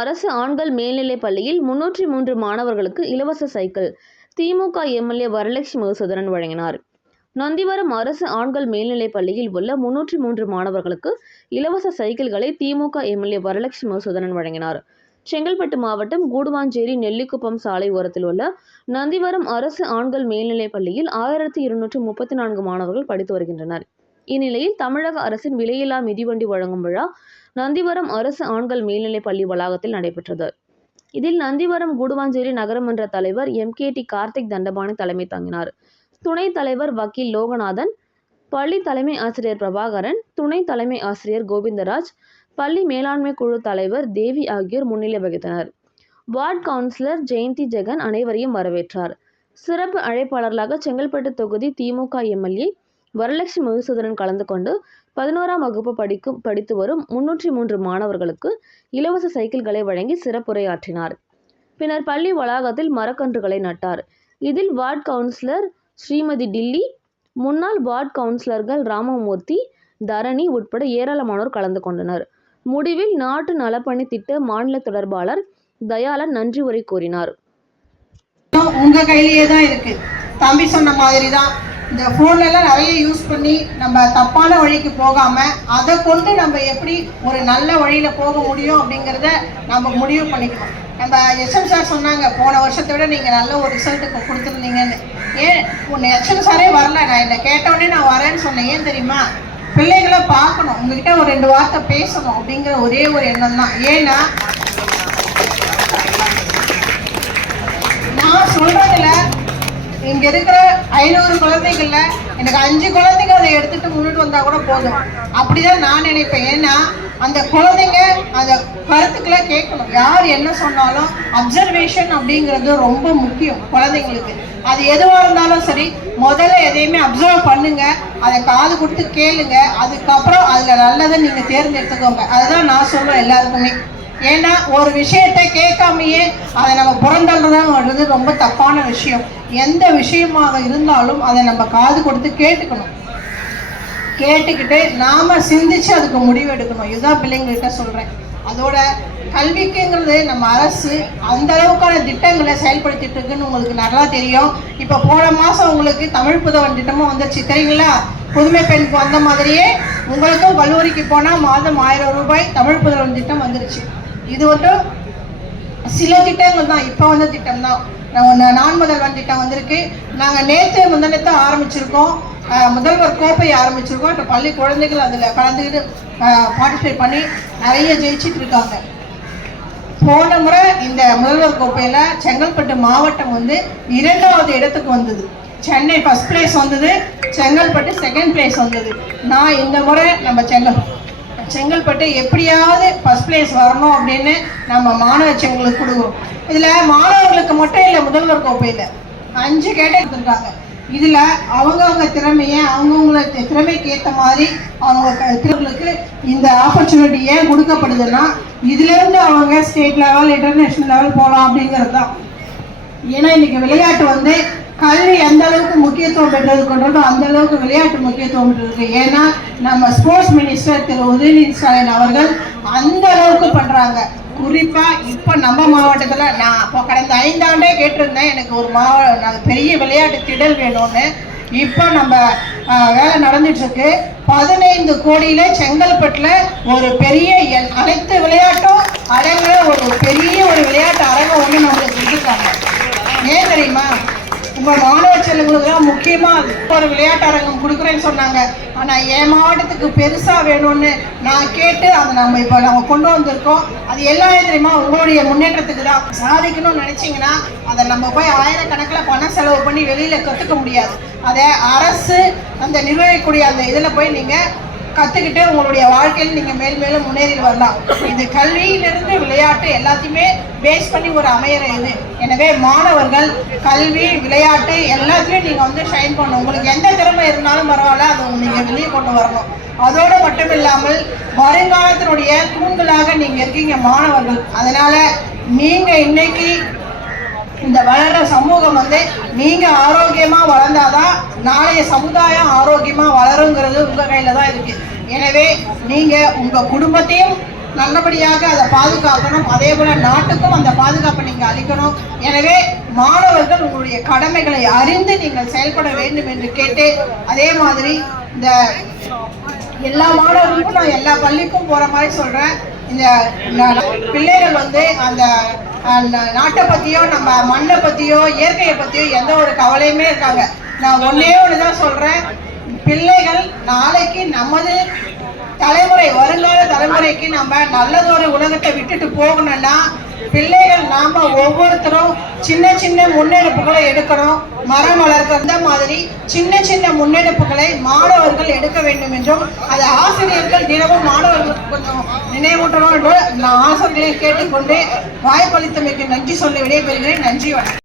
அரசு ஆண்கள் மேல்நிலைப் பள்ளியில் 303 மாணவர்களுக்கு இலவச சைக்கிள் திமுக எம்எல்ஏ வரலட்சுமி மதுசூதனன் வழங்கினார். நந்திவரம் அரசு ஆண்கள் மேல்நிலைப் பள்ளியில் உள்ள 303 மாணவர்களுக்கு இலவச சைக்கிள்களை திமுக எம்எல்ஏ வரலட்சுமி மதுசூதனன் வழங்கினார். செங்கல்பட்டு மாவட்டம் கூடுவாஞ்சேரி நெல்லிக்குப்பம் சாலை ஓரத்தில் உள்ள நந்திவரம் அரசு ஆண்கள் மேல்நிலைப் பள்ளியில் 1234 மாணவர்கள் படித்து வருகின்றனர். இந்நிலையில் தமிழக அரசின் விலையில்லா மிதிவண்டி வழங்கும் விழா நந்திவரம் அரசு ஆண்கள் மேல்நிலைப் பள்ளி வளாகத்தில் நடைபெற்றது. இதில் நந்திவரம் கூடுவாஞ்சேரி நகரமன்ற தலைவர் MKT கார்த்திக் தண்டபாணி தலைமை தாங்கினார். துணைத் தலைவர் வக்கீல் லோகநாதன், பள்ளி தலைமை ஆசிரியர் பிரபாகரன், துணை தலைமை ஆசிரியர் கோவிந்தராஜ், பள்ளி மேலாண்மை குழு தலைவர் தேவி ஆகியோர் முன்னிலை வகித்தனர். வார்டு கவுன்சிலர் ஜெயந்தி ஜெகன் அனைவரையும் வரவேற்றார். சிறப்பு அழைப்பாளர்களாக செங்கல்பட்டு தொகுதி திமுக எம்எல்ஏ வரலட்சுமி மதுசூதனன் கலந்து கொண்டு 11ஆம் வகுப்பு படித்து வரும் 303 மாணவர்களுக்கு இலவச சைக்கிள்களை வழங்கி சிறப்புரையாற்றினார். பின்னர் பள்ளி வளாகத்தில் மரக்கன்றுகளை நட்டார். இதில் வார்டு கவுன்சிலர் ஸ்ரீமதி டில்லி, முன்னாள் வார்டு கவுன்சிலர்கள் ராமமூர்த்தி, தரணி உட்பட ஏராளமானோர் கலந்து கொண்டனர். முடிவில் நாட்டு நலப்பணி திட்ட மாநில தொடர்பாளர் தயாளன் நன்றி உரை கூறினார். உங்க கையிலேயே தான் இருக்கு. தம்பி சொன்ன மாதிரி தான் இந்த ஃபோன்ல எல்லாம் நிறைய யூஸ் பண்ணி நம்ம தப்பான வழிக்கு போகாம அதை கொண்டு நம்ம எப்படி ஒரு நல்ல வழியில போக முடியும் அப்படிங்கிறத நம்ம முடிவு பண்ணிக்கணும். நம்ம SM சார் சொன்னாங்க, போன வருஷத்தை விட நீங்க நல்ல ஒரு ரிசல்ட் கொடுத்துருந்தீங்கன்னு. ஏன் SM சாரே வரல, நான் என்ன கேட்டோடனே நான் வரேன்னு சொன்னேன். ஏன் தெரியுமா? பிள்ளைகளை பார்க்கணும், உங்ககிட்ட ஒரு 2 வார்த்தை பேசணும் அப்படிங்கிற ஒரே ஒரு எண்ணம் தான். ஏன்னா நான் சொல்றதுல இங்க இருக்கிற 500 குழந்தைகள்ல எனக்கு 5 குழந்தைங்க அதை எடுத்துட்டு முன்னிட்டு வந்தா கூட போதும், அப்படிதான் நான் நினைப்பேன். ஏன்னா அந்த குழந்தைங்க அந்த கருத்துக்களை கேட்கணும். யார் என்ன சொன்னாலும் அப்சர்வேஷன் அப்படிங்கிறது ரொம்ப முக்கியம் குழந்தைங்களுக்கு. அது எதுவாக இருந்தாலும் சரி, முதல்ல எதையுமே அப்சர்வ் பண்ணுங்க, அதை காது கொடுத்து கேளுங்க, அதுக்கப்புறம் அதுல நல்லதை நீங்க தேர்ந்தெடுத்துக்கோங்க. அதுதான் நான் சொல்லுவேன் எல்லாருக்குமே. ஏன்னா ஒரு விஷயத்தை கேட்காமையே அதை நம்ம புறந்தள்ளுறதுன்றது ரொம்ப தப்பான விஷயம். எந்த விஷயமாக இருந்தாலும் அதை நம்ம காது கொடுத்து கேட்டுக்கணும். கேட்டுக்கிட்டு நாம சிந்திச்சு அதுக்கு முடிவு எடுக்கணும். இதுதான் பிள்ளைங்கள்கிட்ட சொல்றேன். அதோட கல்விக்குங்கிறது நம்ம அரசு அந்த அளவுக்கான திட்டங்களை செயல்படுத்திட்டு இருக்குன்னு உங்களுக்கு நல்லா தெரியும். இப்போ போன மாசம் உங்களுக்கு தமிழ் புதவன் திட்டமும் வந்துருச்சு தெரியுங்களா? புதுமை பெண்ணுக்கு வந்த மாதிரியே உங்களுக்கும் கல்லூரிக்கு போனால் மாதம் 1000 ரூபாய் தமிழ் புதல்வன் திட்டம் வந்துருச்சு. இது ஒன்றும் சில திட்டங்கள் தான், இப்போ வந்த திட்டம் தான். நான் முதல்வன் திட்டம் வந்திருக்கு. நாங்கள் முந்தனத்தை ஆரம்பிச்சிருக்கோம், முதல்வர் கோப்பை ஆரம்பிச்சிருக்கோம். இப்போ பள்ளி குழந்தைகள் அதில் கலந்துக்கிட்டு பார்ட்டிசிபேட் பண்ணி நிறைய ஜெயிச்சுட்டு இருக்காங்க. போன முறை இந்த முதல்வர் கோப்பையில் செங்கல்பட்டு மாவட்டம் வந்து 2வது இடத்துக்கு வந்தது. சென்னை ஃபர்ஸ்ட் பிளேஸ் வந்தது, செங்கல்பட்டு செகண்ட் பிளேஸ் வந்தது. நான் இந்த முறை நம்ம செங்கல்பட்டு எப்படியாவது ஃபர்ஸ்ட் பிளேஸ் வரணும் அப்படின்னு நம்ம மாணவ செங்களுக்கு கொடுக்குறோம். இதில் மாணவர்களுக்கு மட்டும் இல்லை, முதல்வர் கோப்பையில் 5 கேட்டகரி கொடுத்துருக்காங்க. இதில் அவங்கவுங்க திறமையை அவங்கவுங்கள திறமைக்கு ஏற்ற மாதிரி அவங்க திறமைகளுக்கு இந்த ஆப்பர்ச்சுனிட்டி ஏன் கொடுக்கப்படுதுன்னா, இதுலேருந்து அவங்க ஸ்டேட் லெவல் இன்டர்நேஷ்னல் லெவல் போகலாம் அப்படிங்கிறது தான். ஏன்னா இன்னைக்கு விளையாட்டு வந்து கல்வி எந்த அளவுக்கு முக்கியத்துவம் பெற்றதுன்றதோ அந்த அளவுக்கு விளையாட்டு முக்கியத்துவம் பெற்றிருக்கு. ஏன்னா நம்ம ஸ்போர்ட்ஸ் மினிஸ்டர் திரு உதயநிதி ஸ்டாலின் அவர்கள் அந்த அளவுக்கு பண்றாங்க. குறிப்பா இப்ப நம்ம மாவட்டத்துல நான் இப்போ கடந்த 5 ஆண்டே கேட்டிருந்தேன், எனக்கு ஒரு பெரிய விளையாட்டு திடல் வேணும்னு. இப்போ நம்ம வேலை நடந்துட்டு இருக்கு. 15 கோடியில செங்கல்பட்டுல ஒரு பெரிய அனைத்து விளையாட்டும் அடங்குற ஒரு பெரிய ஒரு விளையாட்டு அரங்கம் ஒன்று நம்மளுக்கு கொடுத்துருக்காங்க. ஏன் தெரியுமா? உங்க மாணவ செல்வங்களுக்குலாம் முக்கியமா ஒரு விளையாட்டு அரங்கம் கொடுக்குறேன்னு சொன்னாங்க. ஆனா என் மாவட்டத்துக்கு பெருசா வேணும்னு நான் கேட்டு அதை நம்ம கொண்டு வந்திருக்கோம். அது எல்லாம் தெரியுமா? உங்களுடைய முன்னேற்றத்துக்கு தான். சாதிக்கணும்னு நினைச்சீங்கன்னா அதை நம்ம போய் ஆயிரக்கணக்கில் பணம் செலவு பண்ணி வெளியில கத்துக்க முடியாது. அதை அரசு அந்த நிர்வகிக்கக்கூடிய அந்த இதுல போய் நீங்க கத்துக்கிட்டு உங்களுடைய வாழ்க்கையில் நீங்க மேலும் முன்னேறி வரலாம். இது கல்வியிலிருந்து விளையாட்டு எல்லாத்தையுமே பேஸ் பண்ணி ஒரு அமையிற இது. எனவே மாணவர்கள் கல்வி விளையாட்டு எல்லாத்துலயும் நீங்க வந்து ஷைன் பண்ணணும். உங்களுக்கு எந்த திறமை இருந்தாலும் பரவாயில்ல, அதை நீங்க வெளியே கொண்டு வரணும். அதோட மட்டும் இல்லாமல் வருங்காலத்தினுடைய தூண்களாக நீங்க இருக்கீங்க மாணவர்கள். அதனால நீங்க இன்னைக்கு இந்த வளர்ற சமூகம் வந்து நீங்க ஆரோக்கியமா வளர்ந்தாதான் நாளைய சமுதாயம் ஆரோக்கியமா வளருங்கிறது உங்க கையில தான் இருக்கு. எனவே நீங்க உங்க குடும்பத்தையும் நல்லபடியாக அதை பாதுகாக்கணும். அதே போல நாட்டுக்கும் அந்த பாதுகாப்பை நீங்க அளிக்கணும். எனவே மாணவர்கள் உங்களுடைய கடமைகளை அறிந்து நீங்கள் செயல்பட வேண்டும் என்று கேட்டு, அதே மாதிரி இந்த எல்லா மாணவர்களுக்கும் நான் எல்லா பள்ளிக்கும் போற மாதிரி சொல்றேன். இந்த பிள்ளைகள் அந்த நாட்டை பத்தியோ நம்ம மண்ணை பத்தியோ இயற்கையை பத்தியோ எந்த ஒரு கவலையுமே இருக்காங்க. நான் ஒன்னே ஒண்ணுதான் சொல்றேன், பிள்ளைகள் நாளைக்கு நமது தலைமுறை, வருங்கால தலைமுறைக்கு நம்ம நல்லதொரு உலகத்தை விட்டுட்டு போகணும்னா பிள்ளைகள் நாம ஒவ்வொருத்தரும் சின்ன சின்ன முன்னெடுப்புகளை எடுக்கணும். மரம் வளர்க்க இந்த மாதிரி சின்ன சின்ன முன்னெடுப்புகளை மாணவர்கள் எடுக்க வேண்டும் என்றும் அதை ஆசிரியர்கள் தினமும் மாணவர்களுக்கு கொஞ்சம் நினைவூட்டணும் என்று நான் ஆசிரியர்களை கேட்டுக்கொண்டு வாய்ப்பளித்தமைக்கு நன்றி சொல்லி விடைபெறுகிறேன். நன்றி, வணக்கம்.